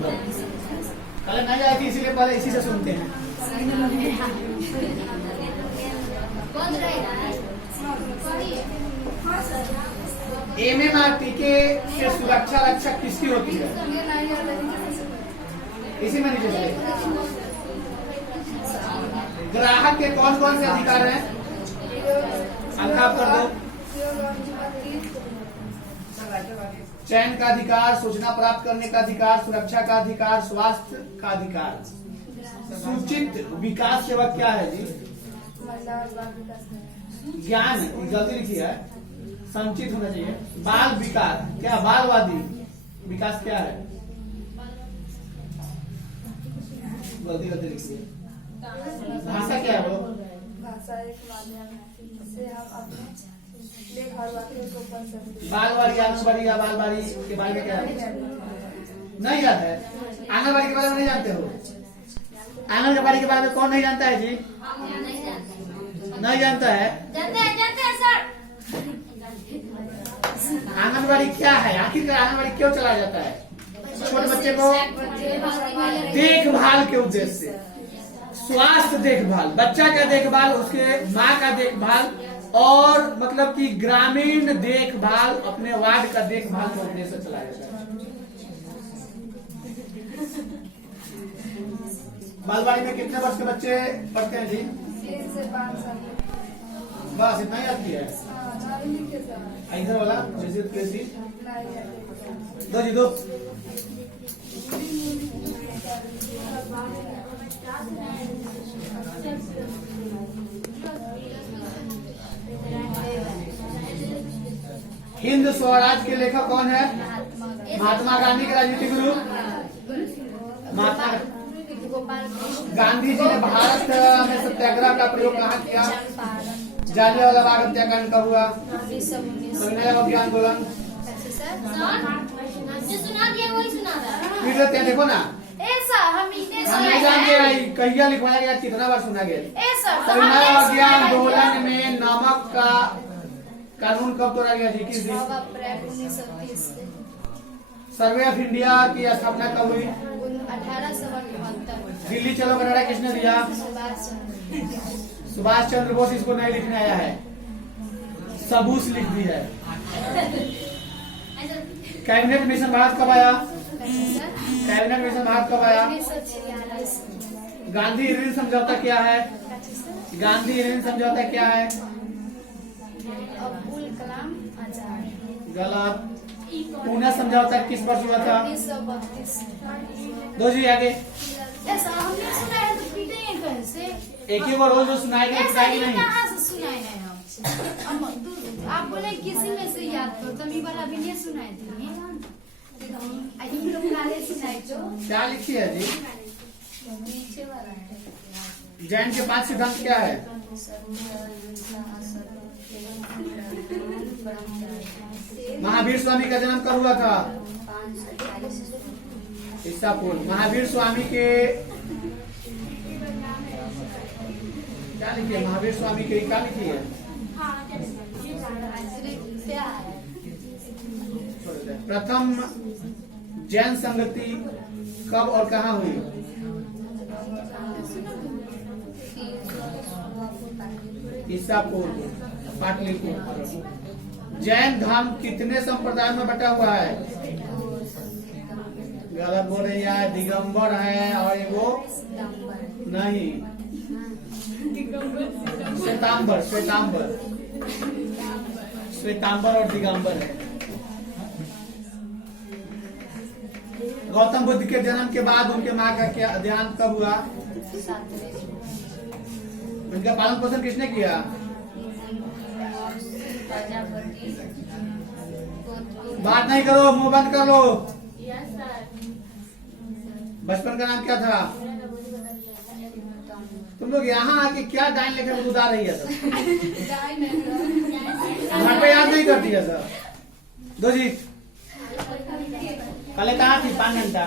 कल नहीं आई थी इसीलिए पहले इसी से सुनते हैं। MMRT के सुरक्षा रक्षक किसकी होती है? इसी में नीचे चले। ग्राहक के कौन कौन से अधिकार हैं? अंक आप कर दो। चयन का अधिकार, सूचना प्राप्त करने का अधिकार, सुरक्षा का अधिकार, स्वास्थ्य का अधिकार। सूचित विकास सेवा क्या है जी? ज्ञान, गलती लिखी है, संचित होना चाहिए। बाल विकास क्या? बालवादी विकास क्या है? गलती लिखी है। भाषा क्या है? वो भाषा एक माध्यम है जिससे हम अपने लेख और वाक्यों को पढ़ सकते हैं। बालवाड़ी, आंगनबाड़ी या बालवाड़ी के बारे में क्या है? नहीं याद है? आंगनबाड़ी के बारे में नहीं जानते हो? आंगनबाड़ी के बारे में कौन नहीं जानता है जी? नहीं जानता है? जानते हैं सर। आंगनबाड़ी क्या है? आखिरकार आंगनबाड़ी क्यों चलाया जाता है? छोटे बच्चे को देखभाल के उद्देश्य से, स्वास्थ्य देखभाल, बच्चा का देखभाल, उसके माँ का देखभाल और मतलब कि ग्रामीण देखभाल, अपने वार्ड का देखभाल के उद्देश्य से चलाया जाता है। बालवाड़ी में कितने वर्ष के बच्चे पढ़ते हैं जी? 3 से 5 साल। बस इतना ही आती है। इधर वाला दो जी दो। हिंद स्वराज के लेखक कौन है? महात्मा गांधी के राजनीतिक गुरु। महात्मा गांधी जी ने भारत में सत्याग्रह का प्रयोग कहाँ किया? जालियांवाला बाग हत्याकांड कब हुआ? संविधान अभियान आंदोलन। फिर देते हैं, देखो ना, हम नहीं जानते कहिया लिखवाया गया, कितना बार सुना गया। संविधान अभियान आंदोलन में नमक का कानून कब तोड़ा गया जी? किस दिन? सर्वे ऑफ इंडिया की स्थापना कब हुई? 1872। दिल्ली चलो कनाडा किसने दिया? सुभाष चंद्र बोस। इसको नहीं लिखने आया है, सबूस लिख दी है। कैबिनेट मिशन भारत कब आया? कैबिनेट मिशन भारत कब आया? गांधी इरविन समझौता क्या है? गांधी इरविन समझौता क्या है? अब्दुल कलाम आजाद। गलत। पूना समझौता किस वर्ष हुआ था? 1932। दो जी आगे। ऐसा हमने सुना है तो पीटेंगे कैसे? एक ही बार रोज सुनाएंगे, ऐसा नहीं। कहाँ से सुनाए हैं हम? आप बोले किसी में से याद करो, तभी वाला भी नहीं सुनाए थे। सुनाए तो क्या लिखी है जी? नीचे वाला है। जैन के 5 सिद्धांत क्या है? महावीर स्वामी का जन्म कब हुआ था? ईसा पूर्व। महावीर स्वामी के क्या लिखी है? महावीर स्वामी के क्या लिखी है? प्रथम जैन संगति कब और कहाँ हुई? ईसा पूर्व, पाटलिपुत्र। जैन धर्म कितने संप्रदाय में बटा हुआ है? गलत बोल रही है। दिगंबर है और एगो नहीं, श्वेतांबर। श्वेतांबर और दिगंबर है। गौतम बुद्ध के जन्म के बाद उनके माँ का क्या देहांत कब हुआ? उनका पालन पोषण किसने किया? बात नहीं करो, मुंह बंद कर लो। बचपन का नाम क्या था? तुम लोग यहाँ आके क्या डाइन लेकर उदा रही है सर? घर पे याद नहीं करती है सर? दो जी। कल कहाँ थी? 5 घंटा।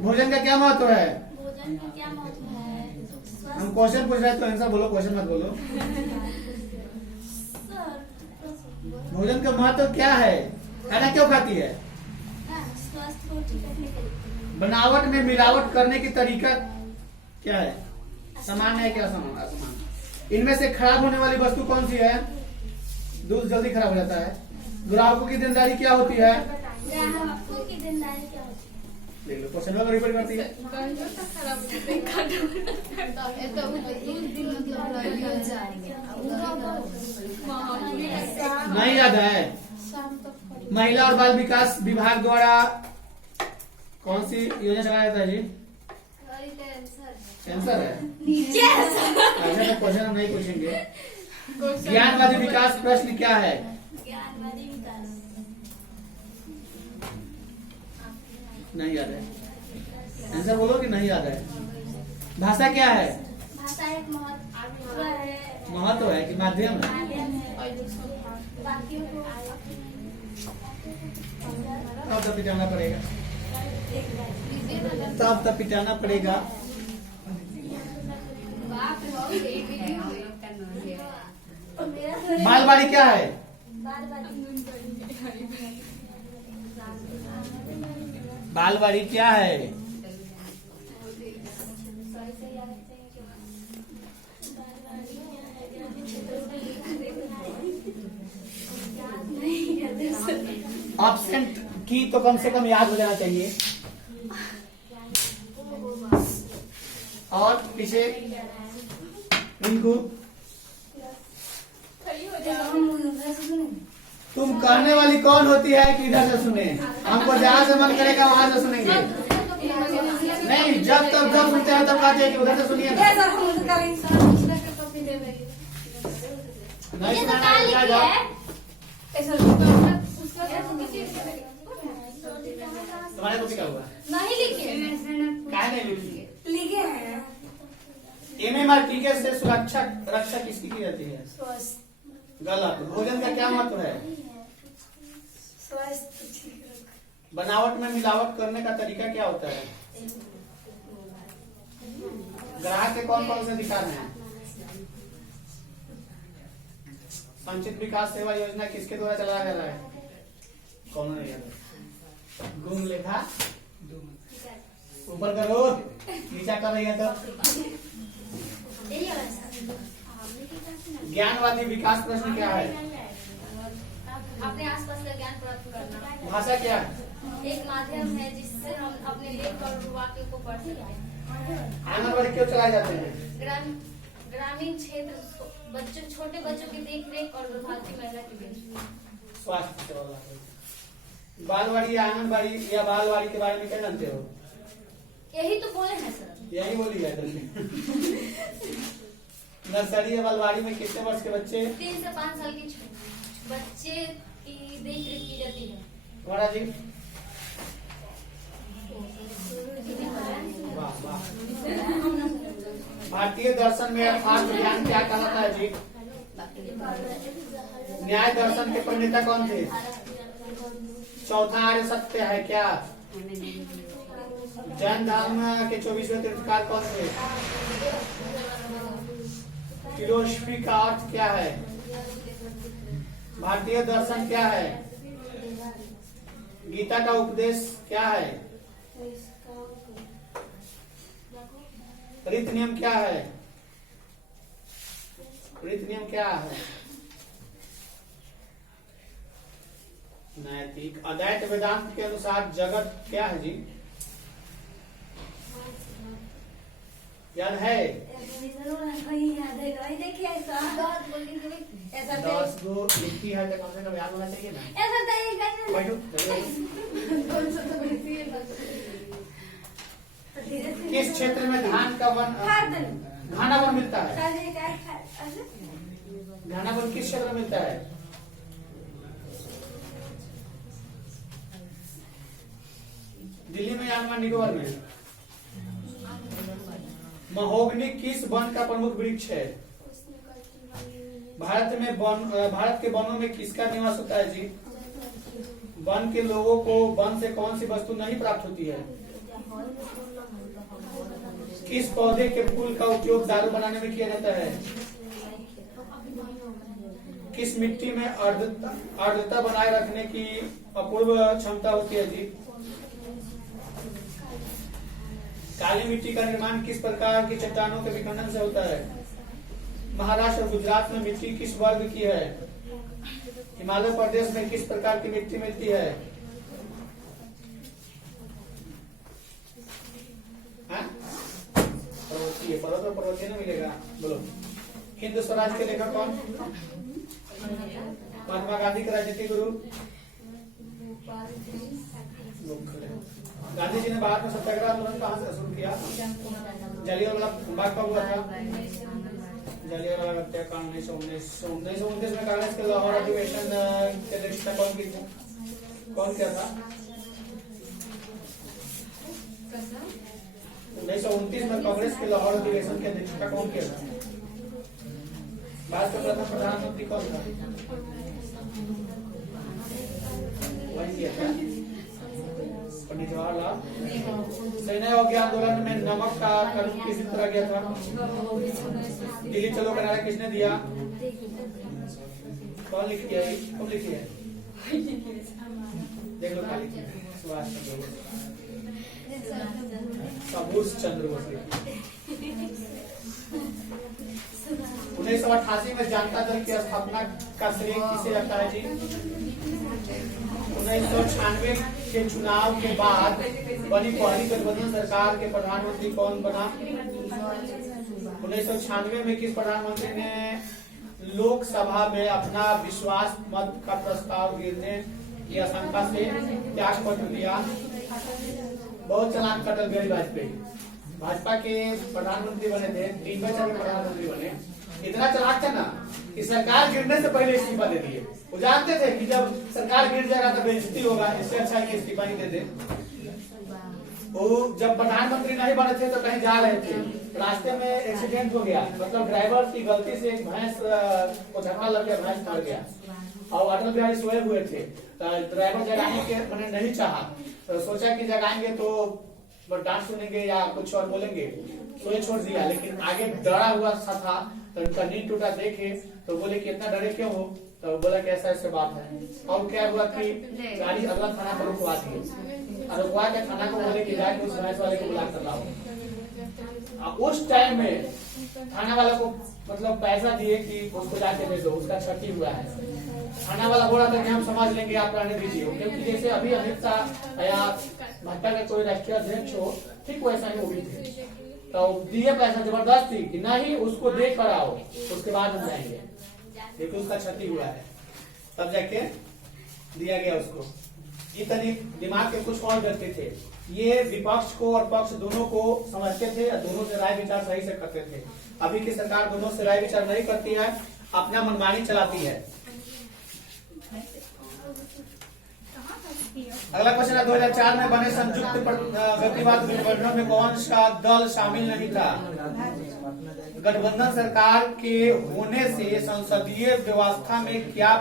भोजन का क्या महत्व है? हम क्वेश्चन पूछ रहे हैं तो आंसर बोलो, क्वेश्चन मत बोलो। भोजन का महत्व क्या है? खाना क्यों खाती है? स्वास्थ्य को ठीक रखने के लिए। बनावट में मिलावट करने की तरीका क्या है? सामान्य है क्या असामान्य? इनमें से खराब होने वाली वस्तु कौन सी है? दूध जल्दी खराब हो जाता है। ग्राहकों की देनदारी क्या होती है? ग्राहकों की देनदारी क्या होती है? देख लो क्वेश्चन का रिपोर्ट करती है। नहीं याद है? महिला और बाल विकास विभाग द्वारा कौन सी योजना चलाया जाता है जी? कैंसर है? अच्छा तो क्वेश्चन हम नहीं पूछेंगे। ज्ञानवादी विकास प्रश्न क्या है? ज्ञानवादी विकास नहीं याद है? आंसर बोलो कि नहीं याद है? भाषा क्या है? भाषा एक महत्व है। महत्व है कि माध्यम है? बाकियों को तब तो पिटाना पड़ेगा, तब तो पिटाना पड़ेगा। बालवाड़ी क्या है? बालवाड़ी क्या है? ऑब्सेंट की तो कम से कम याद हो जाना चाहिए। और पीछे इनको तुम कहने वाली कौन होती है कि इधर से सुने? हमको जहाँ से मन करेगा वहां से सुनेंगे। नहीं, जब तक जब सुनते हैं तब कहते हैं कि उधर से सुनिए ना। नहीं सुना है जाओ। तुम्हारे कॉपी क्या हुआ? नहीं लिखे। काहे नहीं लिखी? लिखे हैं। MMR टीके से सुरक्षा रक्षा किसकी की जाती है? स्वस्थ गलत। भोजन का क्या महत्व है? स्वस्थ बनावट में मिलावट करने का तरीका क्या होता है? ग्राहक के कौन कौन से अधिकार हैं? संचित विकास सेवा योजना किसके द्वारा चलाया जा रहा है? कौन नहीं है? गुम लेखा ऊपर करो, नीचा कर रही है तो। ज्ञानवादी विकास प्रश्न क्या है? अपने आसपास का ज्ञान प्राप्त करना। भाषा क्या है? एक माध्यम है जिससे हम अपने लेख और वाक्य को पढ़ सकते हैं। आंगनबाड़ी क्यों चलाए जाते हैं? ग्रामीण क्षेत्र बच्चों, छोटे बच्चों की देखरेख और गर्भवती महिला की देखरेख। स्वास्थ्य सेवा। बालवाड़ी या आंगनबाड़ी या बालवाड़ी के बारे में क्या जानते हो? यही तो बोले हैं सर। यही बोली है। नर्सरी या बालवाड़ी में कितने वर्ष के बच्चे? 3 से 5 साल के बच्चे की देखरेख की जाती है। तुम्हारा जी? वाह वाह। भारतीय दर्शन में अर्थात ज्ञान क्या कहलाता है जी? न्याय दर्शन के प्रणेता कौन थे? चौथा आर्य सत्य है क्या? जैन धर्म के 24वें तीर्थंकर कौन थे? फिलोसफी का अर्थ क्या है? भारतीय दर्शन क्या है? गीता का उपदेश क्या है? रीत नियम क्या है? रीत नियम क्या है? नैतिक। अद्वैत वेदांत के अनुसार जगत क्या है जी? याद है? 10 गो लिखती है तो कम से कम याद होना चाहिए ना। बैठो। किस क्षेत्र में धान का वन घाना वन मिलता है? घाना वन किस क्षेत्र में मिलता है? दिल्ली में या अंडमान निकोबार में? महोगनी किस वन का प्रमुख वृक्ष है? भारत के वनों में किसका निवास होता है जी? वन के लोगों को वन से कौन सी वस्तु नहीं प्राप्त होती है? किस पौधे के फूल का उपयोग दारू बनाने में किया जाता है? किस मिट्टी में आर्द्रता बनाए रखने की अपूर्व क्षमता होती है जी? काली मिट्टी का निर्माण किस प्रकार की चट्टानों के विखंडन से होता है? महाराष्ट्र और गुजरात में मिट्टी किस वर्ग की है? हिमाचल प्रदेश में किस प्रकार की मिट्टी मिलती है? पर्वतीय, पर्वत और पर्वतीय नहीं मिलेगा। बोलो, हिंद स्वराज के लेखक कौन? महात्मा गांधी के राजनीतिक गुरु? गांधी जी ने भारत में सत्याग्रह आंदोलन कहाँ से शुरू किया? जलियांवाला बाग कब हुआ था? जलियांवाला हत्याकांड 1919 में कांग्रेस के लाहौर अधिवेशन की अध्यक्षता कौन किया था? 1929 में कांग्रेस के लाहौर अधिवेशन की अध्यक्षता कौन किया था? भारत का प्रथम प्रधानमंत्री कौन था? वही किया था पंडित जवाहरलाल। सैन्य अवज्ञा आंदोलन में नमक का कानून किस तरह गया था? दिल्ली चलो का नारा किसने दिया? कौन लिखी है? कौन लिखी है? देख लो, खाली सुभाष चंद्र बोस, सबूस चंद्र बोस लिखी। 1988 में जनता दल की स्थापना का श्रेय किसे जाता है जी? 1996 के चुनाव के बाद बनी पहली गठबंधन सरकार के प्रधानमंत्री कौन बना? 1996 में किस प्रधानमंत्री ने लोकसभा में अपना विश्वास मत का प्रस्ताव गिरने की आशंका से त्याग पत्र दिया? बहुत चालाक अटल बिहारी वाजपेयी भाजपा के प्रधानमंत्री बने थे, 3 बार प्रधानमंत्री बने। इतना चालाक थे ना कि सरकार गिरने से पहले इस्तीफा दे दिए। वो जानते थे कि जब सरकार गिर जाएगा तो बेइज्जती होगा, इससे अच्छा है इस्तीफा ही दे दे। वो जब प्रधानमंत्री नहीं बने थे तो कहीं जा रहे थे, रास्ते में एक्सीडेंट हो गया, मतलब ड्राइवर की गलती से एक भैंस को धक्का लग गया, भैंस मर गया और अटल बिहारी सोए हुए थे। ड्राइवर जगाने के मैंने नहीं चाहा, तो सोचा कि जगाएंगे तो डांट सुनेंगे या कुछ और बोलेंगे, सोए छोड़ दिया। लेकिन आगे डरा हुआ था तो उनका नींद टूटा, देखे तो बोले कि इतना डरे क्यों हो? तो बोला कि ऐसा ऐसे बात है। और क्या हुआ कि गाड़ी अगला थाना पर रुकवा दी और रुकवा के थाना को बोले कि जाके उस भैंस वाले को बुला कर लाओ। उस टाइम में थाना वाला को मतलब पैसा दिए कि उसको जाके भेजो, उसका क्षति हुआ है। थाना वाला बोला था कि हम समझ लेंगे, आप रहने दीजिए, क्योंकि जैसे अभी अमित शाह या भाजपा के कोई राष्ट्रीय अध्यक्ष हो, ठीक वैसा ही वो भी थे। तो दिए पैसा जबरदस्ती कि नहीं उसको देख कर आओ, उसके बाद हम जाएंगे, लेकिन उसका क्षति हुआ है, तब जाके दिया गया उसको। ये तरीक दिमाग के कुछ और व्यक्ति थे, ये विपक्ष को और पक्ष दोनों को समझते थे और दोनों से राय विचार सही से करते थे। अभी की सरकार दोनों से राय विचार नहीं करती है, अपना मनमानी चलाती है। अगला क्वेश्चन है 2004 में बने संयुक्त गठबंधन गठबंधन में कौन सा दल शामिल नहीं था? गठबंधन सरकार के होने से संसदीय व्यवस्था में क्या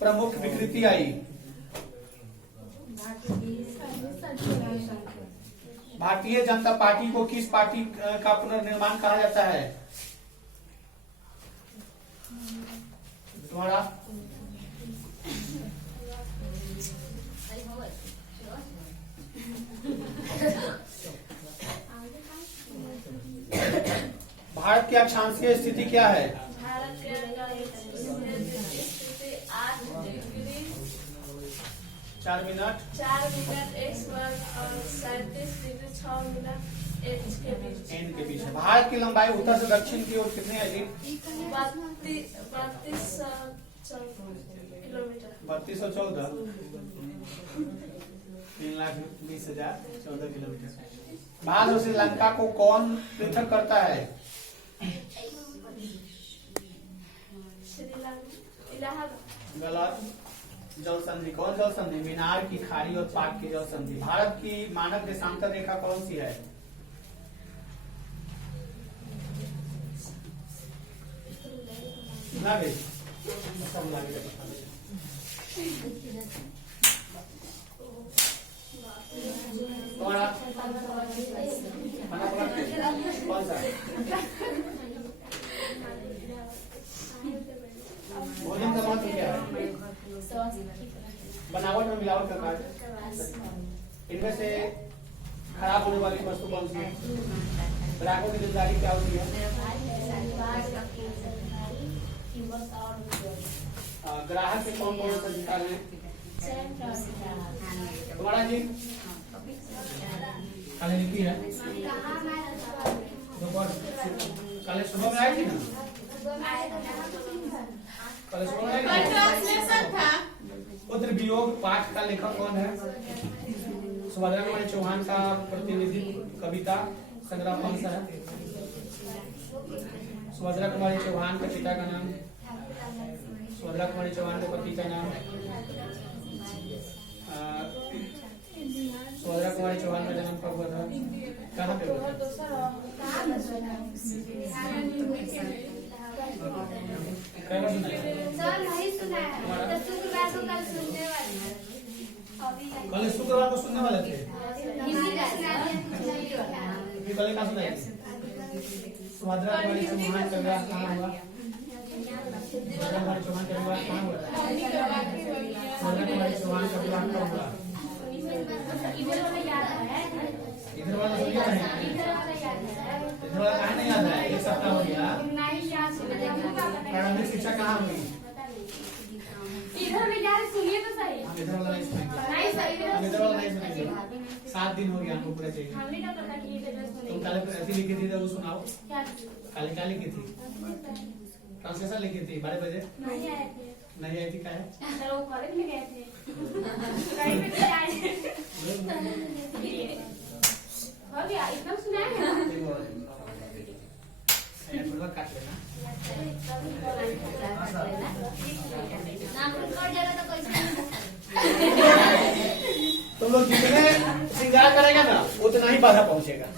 प्रमुख विकृति आई? भारतीय जनता पार्टी को किस पार्टी का पुनर्निर्माण कहा जाता है? तुम्हारा भारत की अक्षांशीय स्थिति क्या है? भारत के स्थिति 8 डिग्री 4 मिनट 1 वर्ग और 37 डिग्री 6 मिनट एच के बीच के बीच है। भारत की लंबाई उत्तर से दक्षिण की ओर कितनी है जी? 3214 3,20,014 किलोमीटर। भारत और श्रीलंका को कौन पृथक करता है? गलत। जल संधि। कौन जल संधि? मीनार की खाड़ी और पाक की जल संधि। भारत की मानक देशांतर रेखा कौन सी है? कौन सा? भोजन का महत्व क्या है? बनावट और मिलावट का कार्य। इनमें से खराब होने वाली वस्तु कौन सी है? ग्राहकों की जिम्मेदारी क्या होती है? ग्राहक के कौन कौन से अधिकार हैं? तुम्हारा जी काले लिखी है कल सुबह में आई थी ना? कल सुबह में आई थी? पुत्र वियोग पाठ का लेखक कौन है? सुभद्रा कुमारी चौहान का प्रतिनिधि कविता संग्रह कौन सा है? सुभद्रा कुमारी चौहान के पिता का नाम? सुभद्रा कुमारी चौहान के पति का नाम? सुभद्रा कुमारी चौहान का जन्म कब हुआ था? कहाँ पे हुआ? कई बार सुना है? कल शुक्रवार को सुनने वाले थे। कल कहाँ सुनाई? सुभद्रा कुमारी चौहान का विवाह कहाँ हुआ? सुभद्रा कुमारी चौहान का विवाह कहाँ हुआ? सुभद्रा कुमारी चौहान का विवाह कब हुआ? इधर वाला तो याद है। इधर वाला कहाँ नहीं याद है? एक सप्ताह हो गया। प्रारंभिक शिक्षा कहाँ हुई? इधर में यार सुनिए तो सही। इधर वाला नहीं सुनेंगे। नहीं सही इधर वाला नहीं सुनेंगे। 7 दिन हो गया हमको पूरा चाहिए। हमने क्या पता कि ये ड्रेस तुम काले पे ऐसी लिखी थी तो वो सुनाओ। क्या काले क्या लिखी थी? ट्रांसलेशन लिखी थी 12 बजे। नहीं आए थे। नहीं आई थी क्या है? चलो कॉलेज में गए थे। कहीं पे नहीं आए। हो गया इतना सुनाया है ना? थोड़ा काट लेना। नाम रिकॉर्ड जाएगा तो कैसे? तुम लोग जितने श्रृंगार करेगा ना उतना ही बाधा पहुंचेगा।